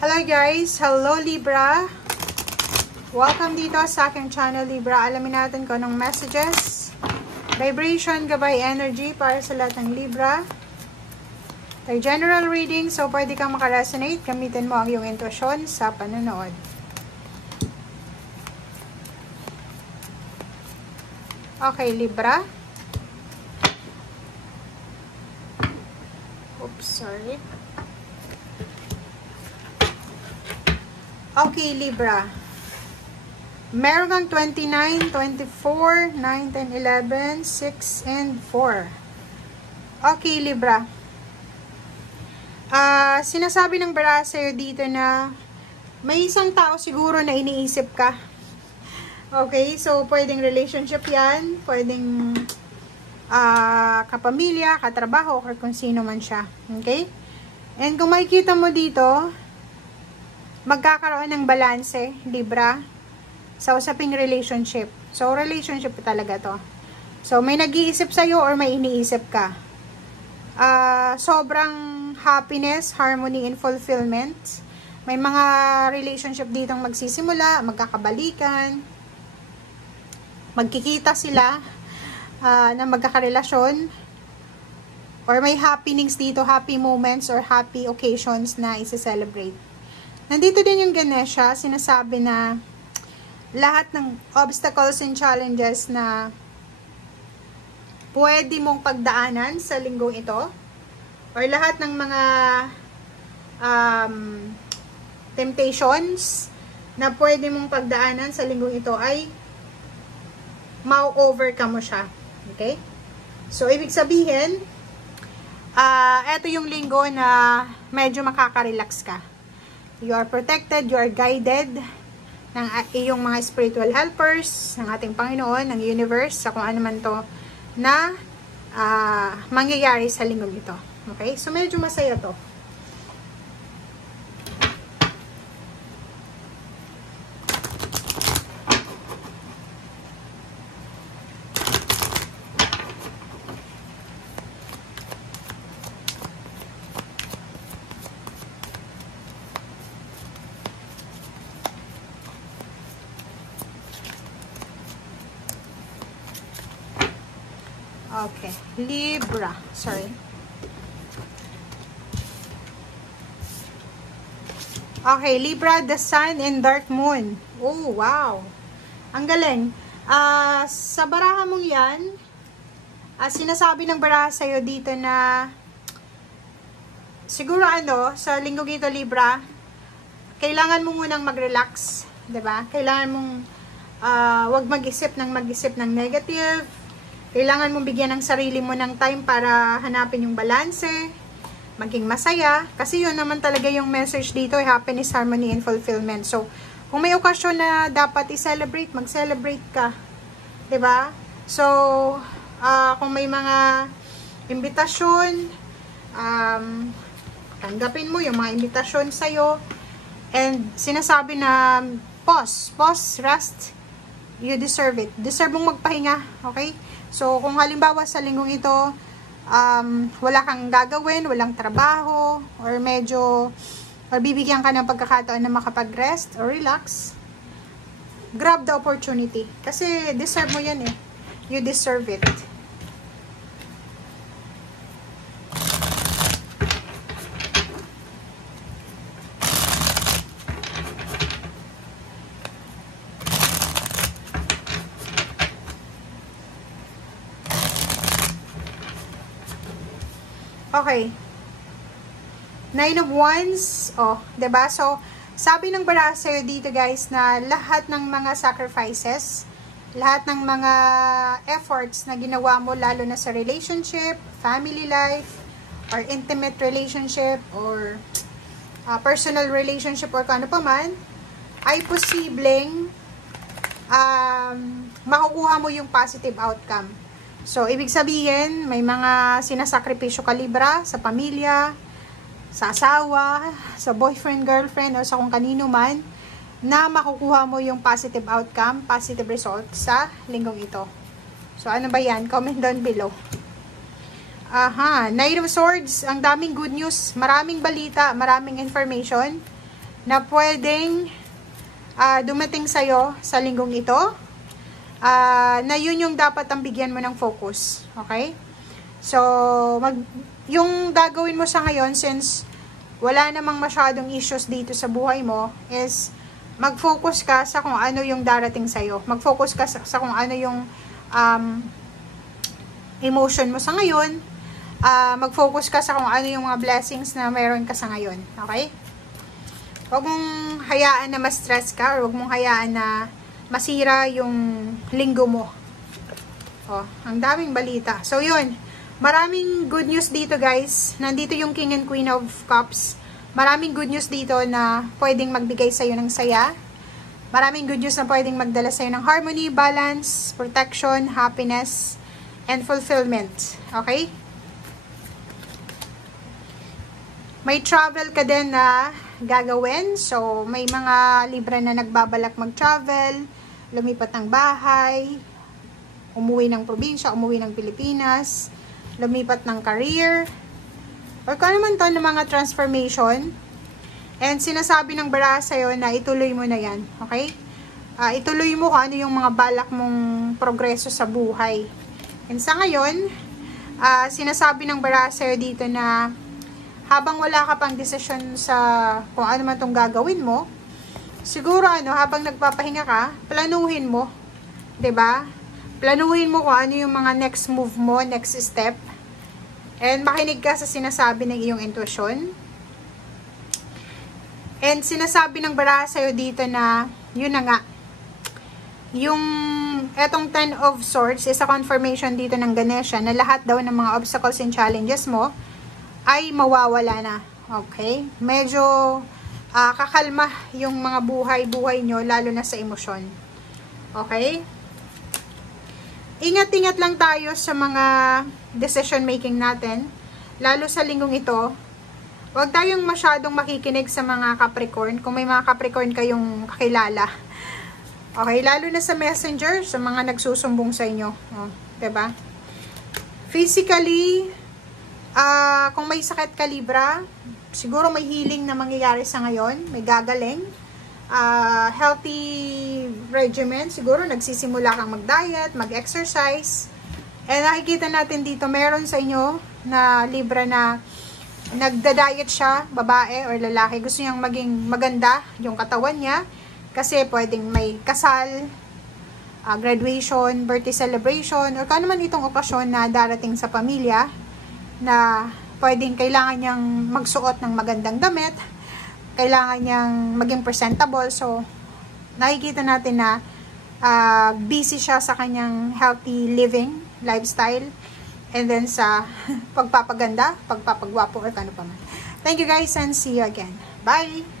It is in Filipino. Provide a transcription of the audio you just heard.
Hello guys! Hello Libra! Welcome dito sa aking channel Libra. Alamin natin kung anong messages, vibration, gabay, energy para sa lahat ng Libra. Kay general reading, so pwede kang makaresonate. Gamitin mo ang iyong intuition sa panonood. Okay, Libra. Oops, sorry. Okay, Libra. Meron kang 29, 24, 9, 10, 11, 6, and 4. Okay, Libra. Sinasabi ng bara sa'yo dito na may isang tao siguro na iniisip ka. Okay, so pwedeng relationship yan, pwedeng kapamilya, katrabaho, or kung sino man siya. Okay? And kung makikita mo dito, magkakaroon ng balanse, Libra, sa usaping relationship. So, relationship talaga to. So, may nag-iisip sa'yo or may iniisip ka. Sobrang happiness, harmony, and fulfillment. May mga relationship ditong magsisimula, magkakabalikan, magkikita sila, na magkakarelasyon, or may happenings dito, happy moments or happy occasions na isi-celebrate. Nandito din yung Ganesha, sinasabi na lahat ng obstacles and challenges na pwede mong pagdaanan sa linggong ito, or lahat ng mga temptations na pwede mong pagdaanan sa linggong ito ay ma-overcome mo siya. Okay? So, ibig sabihin, eto yung linggo na medyo makaka-relax ka. You are protected, you are guided ng iyong mga spiritual helpers, ng ating Panginoon, ng universe, sa kung ano man to na mangyayari sa linggong ito. Okay? So, medyo masaya to. Okay, Libra. Sorry. Okay, Libra, the Sun and Dark Moon. Oh, wow. Ang galing. Sa baraha mong yan, sinasabi ng baraha sa'yo dito na siguro sa linggo ito, Libra, kailangan mo munang mag-relax. 'Di ba? Kailangan mong wag mag-isip ng negative. Kailangan mong bigyan ng sarili mo ng time para hanapin yung balanse, maging masaya. Kasi yun naman talaga yung message dito, happiness, harmony, and fulfillment. So, kung may okasyon na dapat i-celebrate, mag-celebrate ka. 'Di ba? So, kung may mga imbitasyon, tanggapin mo yung mga imbitasyon sa'yo. And sinasabi na pause, rest, you deserve it. Deserve mong magpahinga, okay? So, kung halimbawa sa linggong ito, wala kang gagawin, walang trabaho, or bibigyan ka ng pagkakataon na makapag-rest or relax, grab the opportunity. Kasi deserve mo yan eh. You deserve it. Okay. 9 of Wands. Oh, 'di ba? So, sabi ng bara sa'yo dito, guys, na lahat ng mga sacrifices, lahat ng mga efforts na ginawa mo, lalo na sa relationship, family life, or intimate relationship, or personal relationship, or kung ano pa man, ay posibleng makukuha mo yung positive outcome. So, ibig sabihin, may mga sinasakripisyo ka, Libra, sa pamilya, sa asawa, sa boyfriend, girlfriend, o sa kung kanino man, na makukuha mo yung positive outcome, positive result sa linggong ito. So, ano ba yan? Comment down below. Knight of Swords, ang daming good news, maraming balita, maraming information. na pwedeng dumating sa'yo sa linggong ito, na yun yung dapat ang bigyan mo ng focus. Okay? So, yung gagawin mo sa ngayon, since wala namang masyadong issues dito sa buhay mo, is mag-focus ka sa kung ano yung darating sa'yo. Mag-focus ka sa kung ano yung emotion mo sa ngayon. Mag-focus ka sa kung ano yung mga blessings na meron ka sa ngayon. Okay? Huwag mong hayaan na ma-stress ka, or huwag mong hayaan na masira yung linggo mo. Oh, ang daming balita. So, yun. Maraming good news dito, guys. Nandito yung King and Queen of Cups. Maraming good news dito na pwedeng magbigay sa'yo ng saya. Maraming good news na pwedeng magdala sa'yo ng harmony, balance, protection, happiness, and fulfillment. Okay? May travel ka din na gagawin. So, may mga Libra na nagbabalak mag-travel, lumipat ng bahay, umuwi ng probinsya, umuwi ng Pilipinas, lumipat ng career, or kung ano man to ng mga transformation. And sinasabi ng baraha sa'yo na ituloy mo na yan. Okay? Ituloy mo kung ano yung mga balak mong progreso sa buhay. And sa ngayon, sinasabi ng baraha sa'yo dito na habang wala ka pang desisyon sa kung ano man itong gagawin mo, siguro habang nagpapahinga ka, planuhin mo. 'Di ba? Planuhin mo kung ano yung mga next move mo, next step. And makinig ka sa sinasabi ng iyong intuition. And sinasabi ng baraha sa'yo dito na, yun na nga, yung etong 10 of Swords is a confirmation dito ng Ganesha na lahat daw ng mga obstacles and challenges mo ay mawawala na. Okay? Medyo kakalma yung mga buhay-buhay nyo, lalo na sa emosyon. Okay? Ingat-ingat lang tayo sa mga decision making natin, lalo sa linggong ito. Huwag tayong masyadong makikinig sa mga Capricorn, kung may mga Capricorn kayong kakilala. Okay, lalo na sa messenger, sa mga nagsusumbong sa inyo. Diba? Physically, kung may sakit ka Libra, siguro may healing na mangyayari sa ngayon, may gagaling. Healthy regimen, siguro nagsisimula kang mag-diet, mag-exercise. And nakikita natin dito, meron sa inyo na Libra na nagda-diet siya, babae or lalaki, gusto niyang maging maganda yung katawan niya, kasi pwedeng may kasal, graduation, birthday celebration, or kung naman itong okasyon na darating sa pamilya, na pwedeng kailangan niyang magsuot ng magandang damit, kailangan niyang maging presentable. So, nakikita natin na busy siya sa kanyang healthy living, lifestyle, and then sa pagpapaganda, pagpapagwapo, or ano pa man. Thank you guys and see you again. Bye!